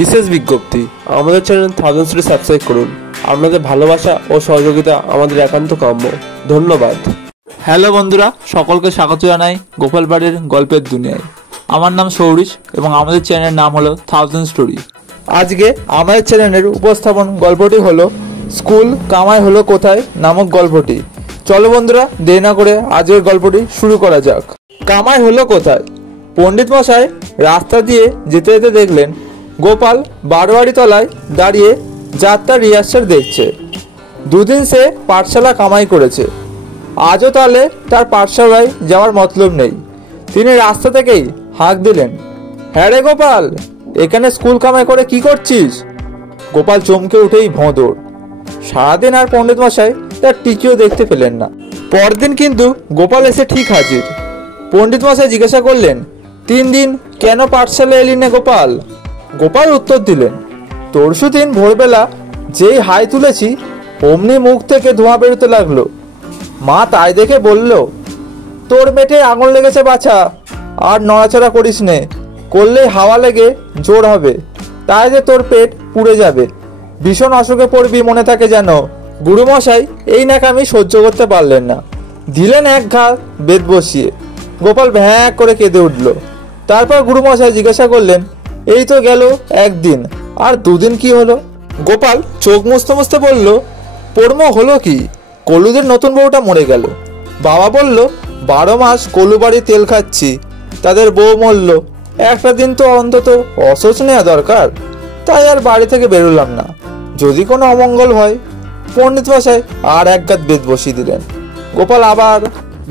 বিশেষ বিজ্ঞপ্তি, আমাদের চ্যানেল থাউজেন্ড স্টোরি সাবস্ক্রাইব করুন। আপনাদের ভালোবাসা ও সহযোগিতা আমাদের একান্ত কাম্য। ধন্যবাদ। হ্যালো বন্ধুরা, সকলকে স্বাগত জানাই গোপাল বাড়ির গল্পের দুনিয়ায়। আমার নাম সৌরিশ এবং আমাদের চ্যানেলের নাম হলো থাউজেন্ড স্টোরি। আজকে আমাদের চ্যানেলের উপস্থাপন গল্পটি হলো স্কুল কামাই হলো কোথায় নামক গল্পটি। চলো বন্ধুরা, দেরি না করে আজকের গল্পটি শুরু করা যাক। কামাই হলো কোথায়। পণ্ডিত মশাই রাস্তা দিয়ে যেতে যেতে দেখলেন গোপাল বারোয়ারি তলায় দাঁড়িয়ে যাত্রার রিহার্সাল দেখছে। দুদিন সে পাঠশালা কামাই করেছে, আজও তাহলে তার পাঠশালায় যাওয়ার মতলব নেই। তিনি রাস্তা থেকেই হাঁক দিলেন, হ্যাঁ রে গোপাল, এখানে স্কুল কামাই করে কি করছিস? গোপাল চমকে উঠেই ভোঁদড়। সারাদিন আর পণ্ডিত মশাই তার টিকিও দেখতে পেলেন না। পরদিন কিন্তু গোপাল এসে ঠিক হাজির। পণ্ডিত মশাই জিজ্ঞাসা করলেন, 3 দিন কেন পাঠশালা এলি না গোপাল? গোপাল উত্তর দিলেন, তরশুদিন ভোরবেলা যেই হাই তুলেছি অমনি মুখ থেকে ধোঁয়া বেরোতে লাগলো। মা তাই দেখে বলল, তোর পেটে আগুন লেগেছে বাছা, আর নড়াচড়া করিস নে, করলেই হাওয়া লেগে জোর হবে, তাই যে তোর পেট পুড়ে যাবে, ভীষণ অসুখে পড়বি, মনে থাকে যেন। গুরুমশাই এই নাকামি সহ্য করতে পারলেন না, দিলেন এক ঘা বেদ বসিয়ে। গোপাল ভ্যাঁ করে কেঁদে উঠল। তারপর গুরুমশাই জিজ্ঞাসা করলেন, এই তো গেল একদিন, আর 2 দিন কি হলো? গোপাল চোখ মুছতে মুছতে বলল, পড়ম হলো কি, কলুদের নতুন বউটা মরে গেল। বাবা বলল, 12 মাস কলু বাড়ি তেল খাচ্ছি, তাদের বউ মরল, একটা দিন তো অন্তত অসুচ নেওয়া দরকার, তাই আর বাড়ি থেকে বেরোলাম না, যদি কোনো অমঙ্গল হয়। পণ্ডিত মশাই আর এক গাদ বেদ বসিয়ে দিলেন। গোপাল আবার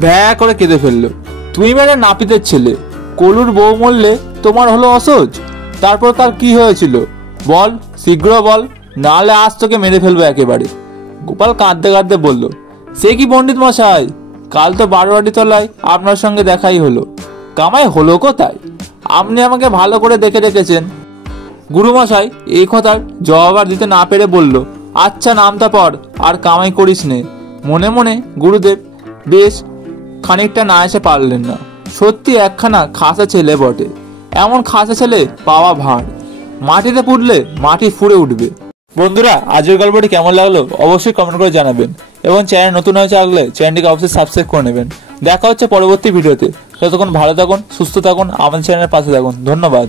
ভ্যাঁ করে কেঁদে ফেললো। তুমি মেরে নাপিতের ছেলে, কলুর বউ মরলে তোমার হলো অসহ্য? তারপর তার কি হয়েছিল বল, শীঘ্র বল, নাহলে আজ তোকে মেরে ফেলবো একেবারে। গোপাল কাঁদতে কাঁদতে বলল, সে কি পণ্ডিত মশাই, কাল তো বারোয়ারি তলায় আপনার সঙ্গে দেখাই হলো, কামাই হলো কোথায়? আপনি আমাকে ভালো করে দেখে রেখেছেন। গুরুমশাই এই কথার জবাব আর দিতে না পেরে বলল, আচ্ছা নামতা পর আর কামাই করিস নে। মনে মনে গুরুদেব বেশ খানিকটা না এসে পারলেন না। সত্যি একখানা খাসা ছেলে বটে, এমন খাসা ছেলে পাওয়া ভাঁড়, মাটিতে পুড়লে মাটি ফুঁড়ে উঠবে। বন্ধুরা, আজকের গল্পটি কেমন লাগলো অবশ্যই কমেন্ট করে জানাবেন, এবং চ্যানেল নতুন হয়ে থাকলে চ্যানেলটিকে অবশ্যই সাবস্ক্রাইব করে নেবেন। দেখা হচ্ছে পরবর্তী ভিডিওতে। ততক্ষণ ভালো থাকুন, সুস্থ থাকুন, আমাদের চ্যানেলের পাশে থাকুন। ধন্যবাদ।